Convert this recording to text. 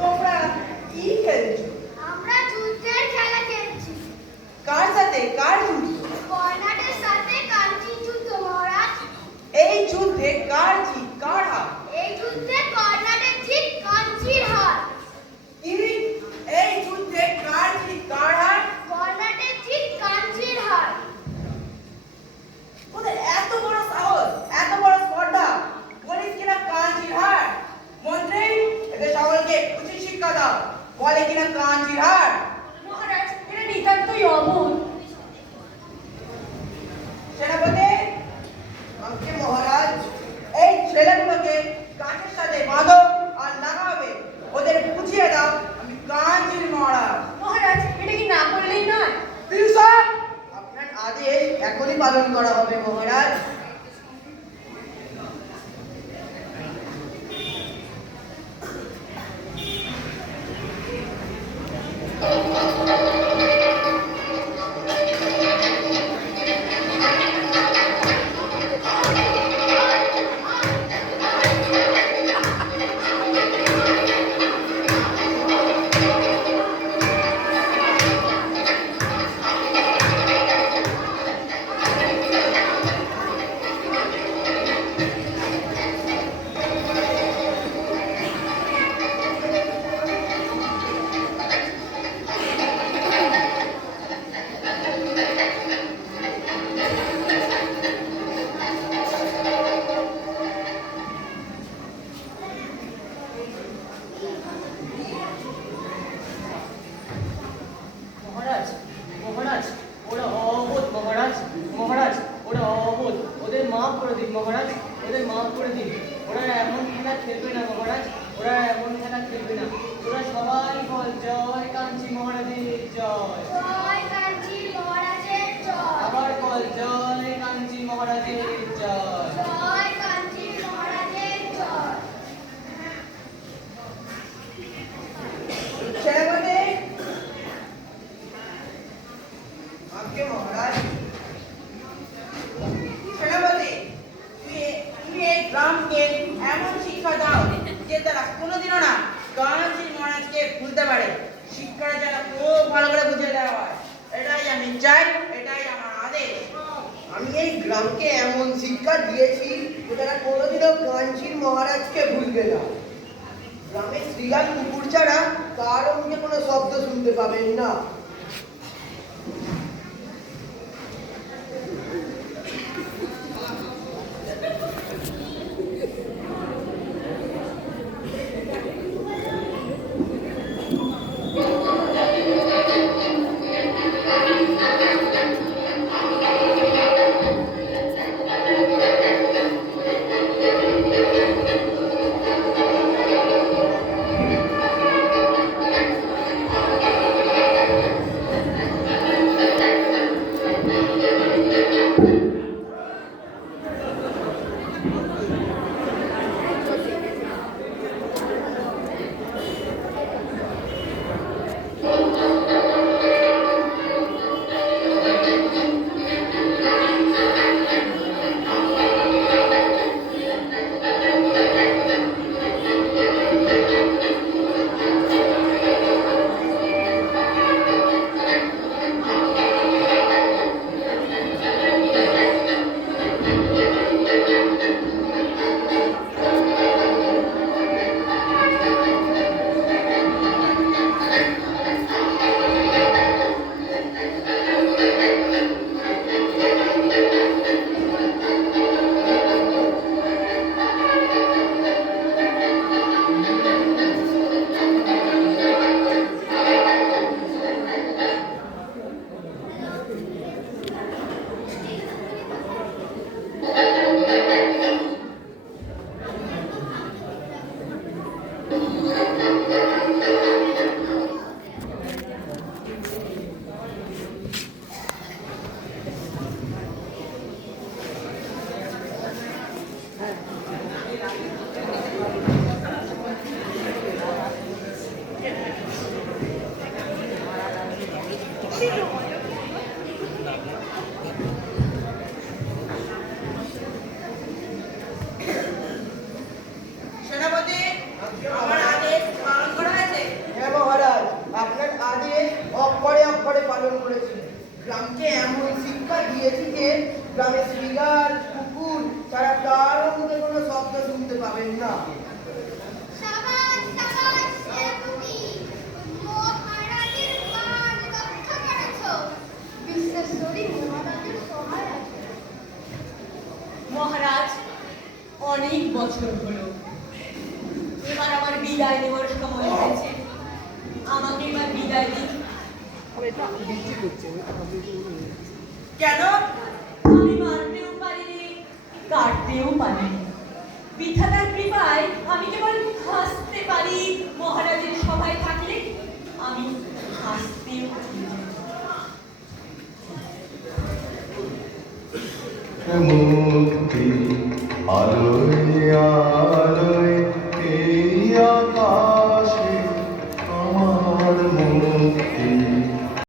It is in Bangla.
তোমরা কি খেলছো? আমরা যুদ্ধের খেলা খেলছি। কার সাথে? কার যুদ্ধ? কর্ণাটের সাথে কাঞ্চির যুদ্ধ মহারাজ। এই যুদ্ধে কার জিত কার হার? এই যুদ্ধে কর্ণাটের জিত কাঞ্চির হার। কি? এই যুদ্ধে কার জিত কার হার? কর্ণাটের জিত কাঞ্চির হার। ওদের এত বড় সাহস, এত বড় স্পর্ধা, বলিস কিনা কাঞ্চির হার? মন্ত্রী, এদের সকলকে উচিত শিক্ষা দাও। বলে কিনা কাঞ্চির হার। মহারাজ, এটা নিতান্তই অমূল। সেনাপতি, আমাকে মহারাজ এই ছেলেগুলোকে কাঠের সাথে বাঁধো আর লাগাবে। ওদের বুঝিয়ে দাও আমি কাঞ্চির মহারাজ। মহারাজ, এটা কি না করলেই নয়? বিদুষা, আপনার আদেশ এখনই পালন করা হবে মহারাজ। মহারাজ, মহারাজ, ওরা অবোধ মহারাজ, মহারাজ, ওরা অবোধ। ওদের মাফ করে দিন মহারাজ, ওদের মাফ করে দিন। ওরা এমন খেলা খেলবে না মহারাজ, ওরা এমন খেলা খেলবে না। ওরা সবাই বল জয় কাঞ্চি মহারাজের জয়। জয় কাঞ্চির মহারাজের জয়। আবার বল জয় কাঞ্চি মহারাজের জয়। জয় কাঞ্চির মহারাজের জয়। সেনাপতি, আমাকে মহারাজ। সেনাপতি, তুমি এই গ্রামকে এমন শিক্ষা দাও যে তারা কোনোদিনও না কাঞ্চির মহারাজকে ভুলতে পারে। শিক্ষাটা যেন খুব ভালো করে বুঝিয়ে দেওয়া হয়, এটাই আমি চাই, এটাই আমার আদেশ। আমি এই গ্রামকে এমন শিক্ষা দিয়েছি যে তারা কোনোদিনও কাঞ্চির মহারাজকে ভুলবে না। গ্রামের শ্রীগান কুকুর ছাড়া কারো মুখে কোনো শব্দ শুনতে পাবেন না। করে পালন করেছি। গ্রামকে এমন শিক্ষা দিয়েছি যে গ্রামে শ্রীগাল কুকুর তারা কারো মুখে কোনো শব্দ শুনতে পাবেন না। সাবাস সাবাস সেনাপতি, মহারাজের মান রক্ষা করেছো। বিশ্বেশ্বরী মহারাজের সহায় আছে। মহারাজ, অনেক বছর হলো, এবার আমার বিদায় নেওয়ার সময় হয়েছে। আমাকে এবার বিদায় দিন। কেন? আমি মারতেও পারিনি, কাটতেও পারিনি। বিধাতার কৃপায় আমি কেবল হাসতে পারি। মহারাজের সভায় থাকলে আমি হাসতেও পারি। মুক্তি আলোয়